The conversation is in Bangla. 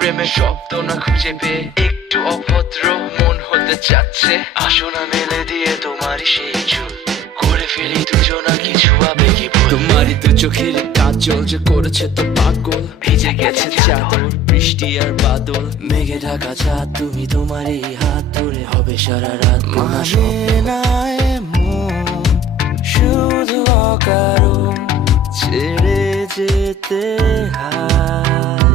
প্রেমের শব্দ না খুঁজে পেয়ে একটু অভদ্র মন হতে চাচ্ছে। আসো না মেলে দিয়ে তোমারই সেই চুল, করে ফেলি দুজনা কিছু আবেগী ভুল। তোমারই দু চোখের কাজল যে করেছে তো পাগল, ভিজে গেছে চাদর বৃষ্টি আর বাদল। মেঘে ঢাকা চাঁদ তুমি তোমারই হাত ধরে হবে সারা রাত। মানে না এমন শুধু অকারণ ছেড়ে যেতে হয়।